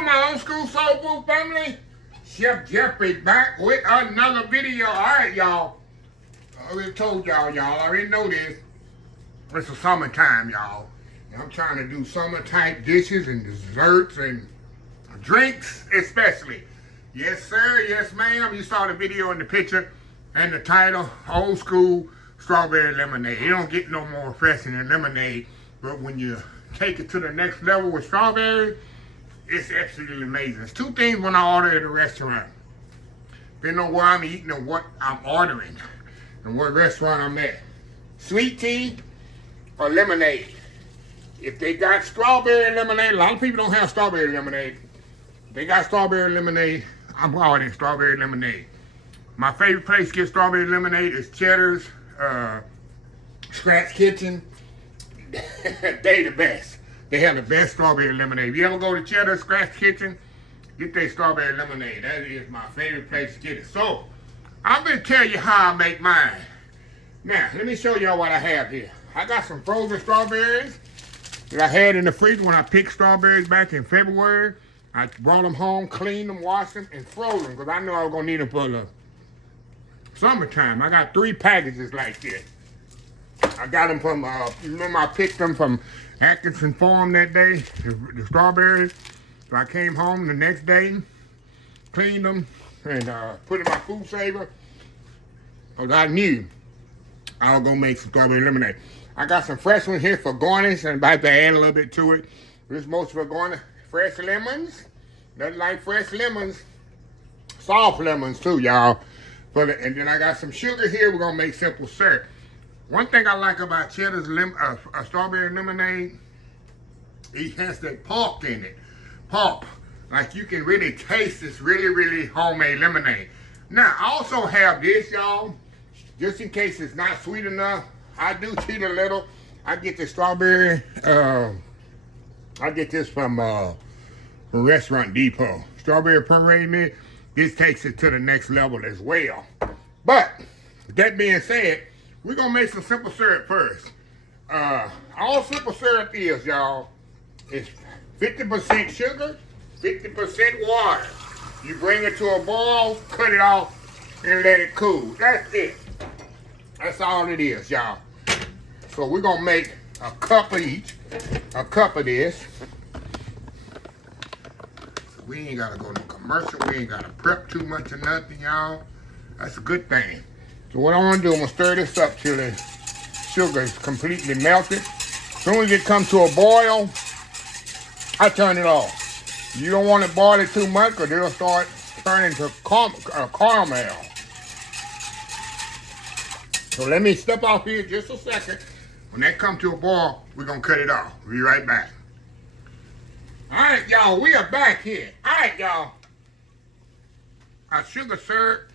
on, my old school soul food family? Chef Jeffrey back with another video. All right, y'all. I already told y'all, already know this. It's the summertime, y'all. And I'm trying to do summer type dishes and desserts and drinks, especially. Yes, sir. Yes, ma'am. You saw the video in the picture and the title, Old School Strawberry Lemonade. You don't get no more refreshing than lemonade, but when you take it to the next level with strawberry, it's absolutely amazing. There's two things when I order at a restaurant. Depending on where I'm eating or what I'm ordering and what restaurant I'm at. Sweet tea or lemonade. If they got strawberry lemonade, a lot of people don't have strawberry lemonade. If they got strawberry lemonade, I'm ordering strawberry lemonade. My favorite place to get strawberry lemonade is Cheddar's, Scratch Kitchen. They the best. They have the best strawberry lemonade. If you ever go to Cheddar's Scratch Kitchen, get their strawberry lemonade. That is my favorite place to get it. So, I'm going to tell you how I make mine. Now, let me show y'all what I have here. I got some frozen strawberries that I had in the freezer when I picked strawberries back in February. I brought them home, cleaned them, washed them, and froze them because I knew I was going to need them for the summertime. I got 3 packages like this. I got them from, remember I picked them from Atkinson Farm that day, the strawberries. So I came home the next day, cleaned them, and put it in my food saver. Because I knew I was going to make some strawberry lemonade. I got some fresh ones here for garnish, and I'm about to add a little bit to it. This is most for garnish. Fresh lemons. Nothing like fresh lemons. Soft lemons too, y'all. And then I got some sugar here. We're going to make simple syrup. One thing I like about Cheddar's strawberry lemonade, it has that pulp in it. Pulp. Like you can really taste this really homemade lemonade. Now, I also have this, y'all. Just in case it's not sweet enough, I do cheat a little. I get the strawberry, I get this from Restaurant Depot. Strawberry puree mix. This takes it to the next level as well. But, with that being said, we're going to make some simple syrup first. All simple syrup is, y'all, is 50% sugar, 50% water. You bring it to a boil, cut it off, and let it cool. That's it. That's all it is, y'all. So we're going to make a cup of each. A cup of this. So we ain't got to go to commercial. We ain't got to prep too much or nothing, y'all. That's a good thing. So what I want to do, I'm going to stir this up till the sugar is completely melted. As soon as it comes to a boil, I turn it off. You don't want to boil it too much because it'll start turning to caramel. So let me step off here just a second. When that comes to a boil, we're going to cut it off. We'll be right back. All right, y'all, we are back here. All right, y'all. Our sugar syrup,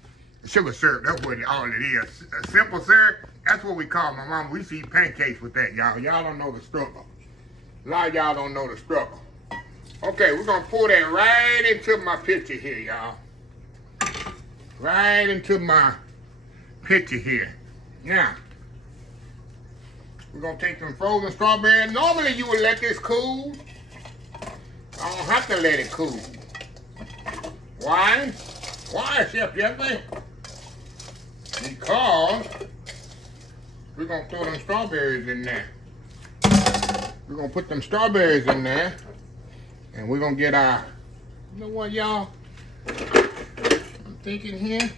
that's what all it is. A simple syrup, that's what we call my mama. We used to eat pancakes with that, y'all. Y'all don't know the struggle. A lot of y'all don't know the struggle. Okay, we're going to pour that right into my pitcher here, y'all. Right into my pitcher here. Now, we're going to take some frozen strawberries. Normally, you would let this cool. I don't have to let it cool. Why? Why, Chef Jeffrey? Because we're going to throw them strawberries in there. We're going to put them strawberries in there. And we're going to get our, you know what, y'all? I'm thinking here.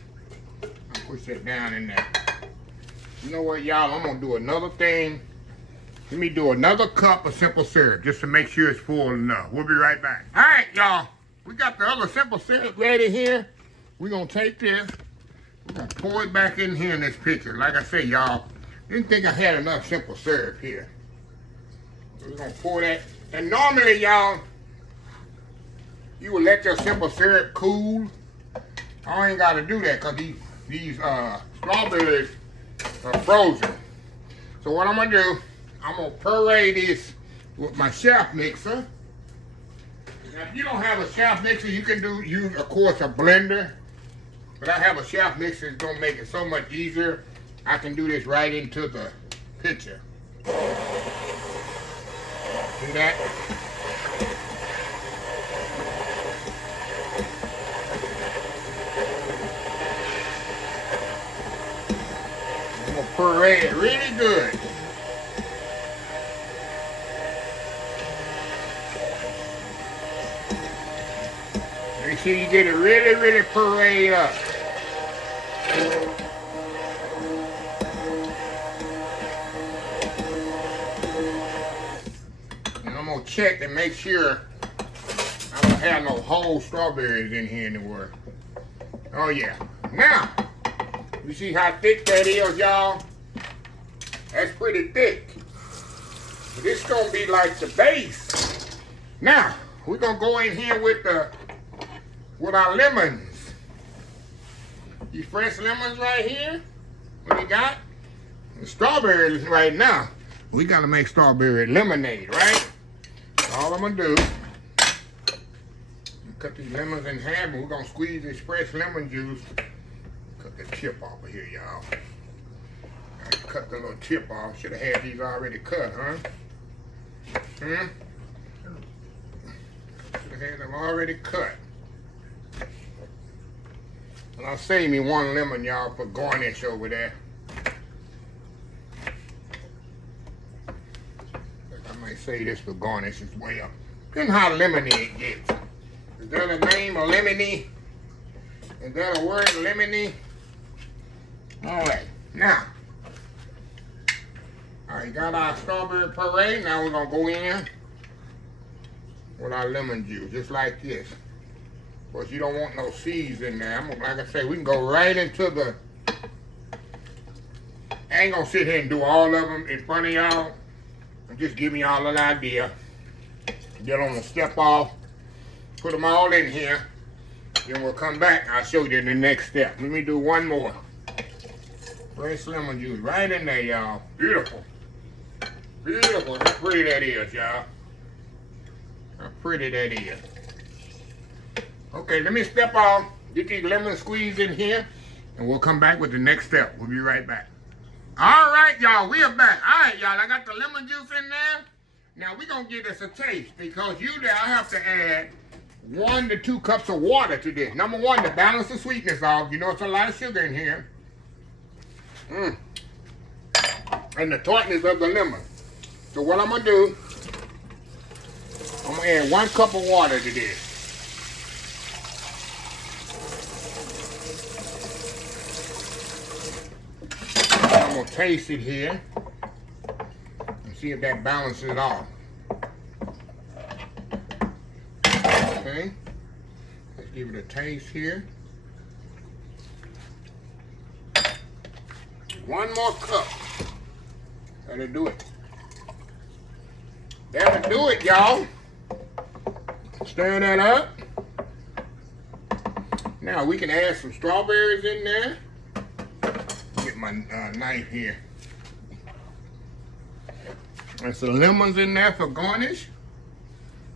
I'll push that down in there. You know what, y'all? I'm going to do another thing. Let me do another cup of simple syrup just to make sure it's full enough. We'll be right back. All right, y'all. We got the other simple syrup ready here. We're going to take this. We're going to pour it back in here in this pitcher. Like I said, y'all, didn't think I had enough simple syrup here. So we're going to pour that. And normally, y'all, you would let your simple syrup cool. I ain't got to do that because these strawberries are frozen. So what I'm going to do, I'm going to puree this with my chef mixer. Now, if you don't have a chef mixer, you can use, of course, a blender. But I have a chef mixer that's going to make it so much easier. I can do this right into the pitcher. Do that. puree it really good. Make sure you get it really, really pureed up. And I'm gonna check to make sure I don't have no whole strawberries in here anywhere. Oh yeah. Now, you see how thick that is, y'all? That's pretty thick. This is gonna be like the base. Now, we're gonna go in here with our lemons. These fresh lemons right here. What we got? The strawberries right now. We gotta make strawberry lemonade, right? All I'm gonna do, cut these lemons in half, and we're gonna squeeze this fresh lemon juice. Cut the tip off of here, y'all. Cut the little tip off. Should have had these already cut, huh? Should have had them already cut. And I'll save me one lemon, y'all, for garnish over there. I might say this for garnish as well. Depending how lemonade gets. Is that a name, a lemony? Is that a word, lemony? All right, now. All right, got our strawberry puree. Now we're gonna go in with our lemon juice, just like this. Of course, you don't want no seeds in there. Like I say, we can go right into the. I ain't gonna sit here and do all of them in front of y'all. I'm just giving y'all an idea. Get on the step off, put them all in here. Then we'll come back and I'll show you the next step. Let me do one more. Fresh lemon juice right in there, y'all. Beautiful. Beautiful. How pretty that is, y'all. How pretty that is. Okay, let me step off, get these lemons squeezed in here, and we'll come back with the next step. We'll be right back. All right, y'all, we are back. All right, y'all, I got the lemon juice in there. Now, we're going to give this a taste because usually I have to add 1 to 2 cups of water to this. Number one, to balance the sweetness off. You know, it's a lot of sugar in here. And the tartness of the lemon. So what I'm going to do, I'm going to add 1 cup of water to this. I'm going to taste it here and see if that balances it off. Okay. Let's give it a taste here. 1 more cup. That'll do it. That'll do it, y'all. Stir that up. Now we can add some strawberries in there. Get my knife here. And some lemons in there for garnish.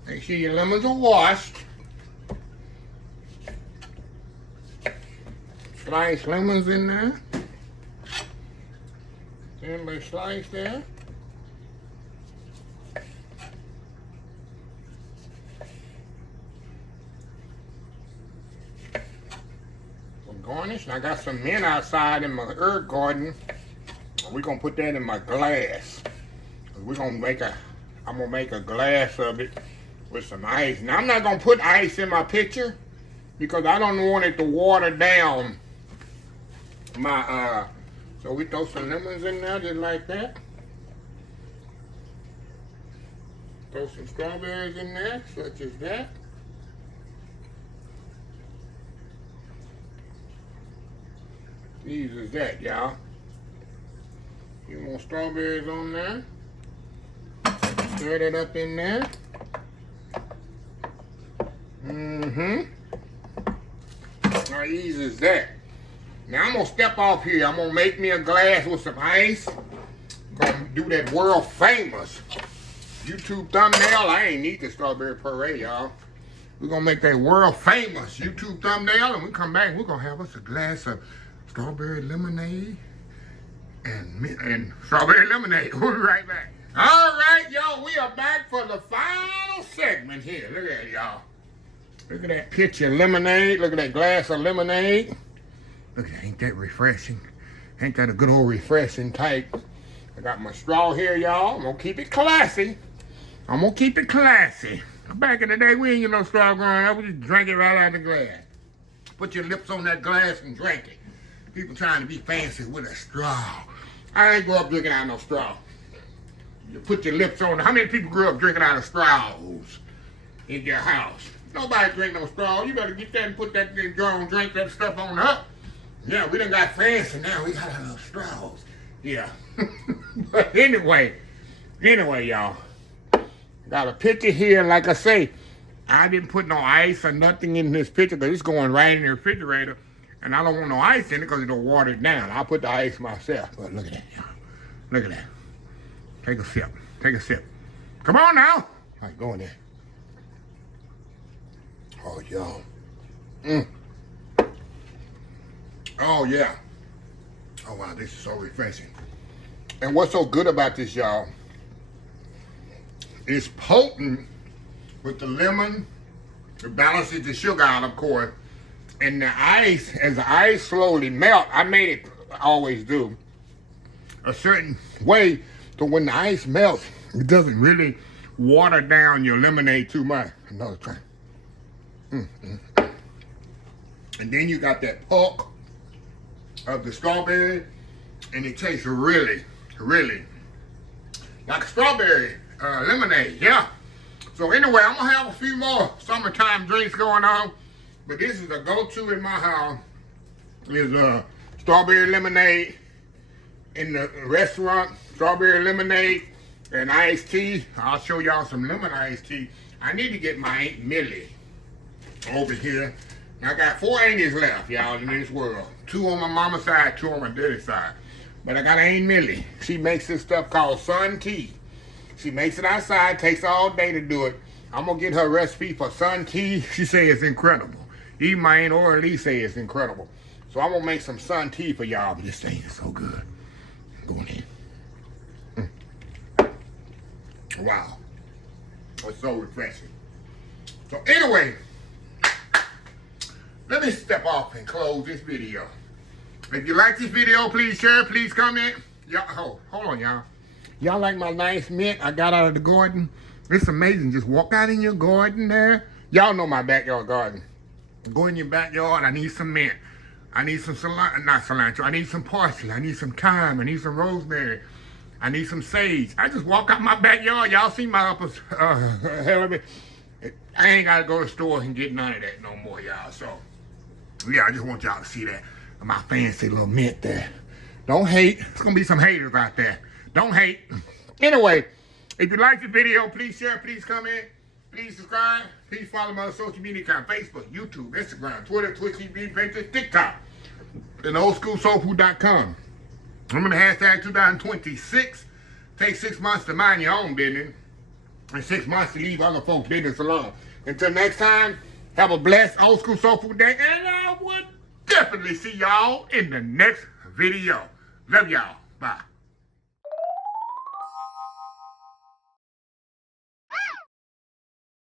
Make sure your lemons are washed. Sliced lemons in there. Thinly sliced there. For garnish, I got some mint outside in my herb garden. We're gonna put that in my glass. We're gonna make I'm gonna make a glass of it with some ice. Now I'm not gonna put ice in my pitcher because I don't want it to water down my so we throw some lemons in there just like that. Throw some strawberries in there, such as that. Easy as that, y'all. A few more strawberries on there. Stir that up in there. How easy is that? Now I'm gonna step off here. I'm gonna make me a glass with some ice. Gonna do that world famous YouTube thumbnail. I ain't need the strawberry puree, y'all. We're gonna make that world famous YouTube thumbnail, and we come back. We're gonna have us a glass of strawberry lemonade and strawberry lemonade. We'll be right back. All right, y'all. We are back for the final segment here. Look at that, y'all. Look at that pitcher of lemonade. Look at that glass of lemonade. Look at that, ain't that refreshing? Ain't that a good old refreshing type? I got my straw here, y'all. I'm gonna keep it classy. Back in the day, we ain't get no straw growing up. We just drank it right out of the glass. Put your lips on that glass and drink it. People trying to be fancy with a straw. I ain't grow up drinking out of no straw. You put your lips on. How many people grew up drinking out of straws in their house? Nobody drink no straw. You better get that and put that in your own drink that stuff on up. Yeah, we done got fancy now. We got our little straws. Yeah. But anyway, y'all. Got a picture here. Like I say, I didn't put no ice or nothing in this picture because it's going right in the refrigerator. And I don't want no ice in it because it'll water it down. I'll put the ice myself. But look at that, y'all. Look at that. Take a sip. Take a sip. Come on now. All right, go in there. Oh, y'all. Oh, yeah. Oh, wow, this is so refreshing. And what's so good about this, y'all, it's potent with the lemon. It balances the sugar out, of course. And the ice, as the ice slowly melt, I made it, I always do, a certain way so when the ice melts, it doesn't really water down your lemonade too much. Another try. And then you got that pulp of the strawberry, and it tastes really, really like strawberry lemonade, yeah. So anyway, I'm gonna have a few more summertime drinks going on, but this is a go-to in my house. Is strawberry lemonade in the restaurant, strawberry lemonade and iced tea. I'll show y'all some lemon iced tea. I need to get my Aunt Millie over here. I got 4 aunties left, y'all, in this world. 2 on my mama's side, 2 on my daddy's side. But I got Aunt Millie. She makes this stuff called sun tea. She makes it outside, takes all day to do it. I'm gonna get her recipe for sun tea. She say it's incredible. Even my Aunt Orly say it's incredible. So I'm gonna make some sun tea for y'all, but this thing is so good. Going in. Wow. It's so refreshing. So anyway, let me step off and close this video. If you like this video, please share, please comment. Y'all, hold on, y'all. Y'all like my nice mint I got out of the garden? It's amazing. Just walk out in your garden there. Y'all know my backyard garden. Go in your backyard. I need some mint. I need some cilantro. I need some parsley. I need some thyme. I need some rosemary. I need some sage. I just walk out my backyard. Y'all see my upper hell of it. I ain't got to go to the store and get none of that no more, y'all. So, yeah, I just want y'all to see that. My fancy little mint there. Don't hate. There's going to be some haters out there. Don't hate. Anyway, if you like the video, please share, please comment, please subscribe, please follow my social media account, Facebook, YouTube, Instagram, Twitter, Twitch TV, Pinterest, TikTok, and oldschoolsoulfood.com. I'm in the hashtag 2026. Take 6 months to mind your own business and 6 months to leave other folks' business alone. Until next time, have a blessed old school soul food day, and I would definitely see y'all in the next video. Love y'all. Bye.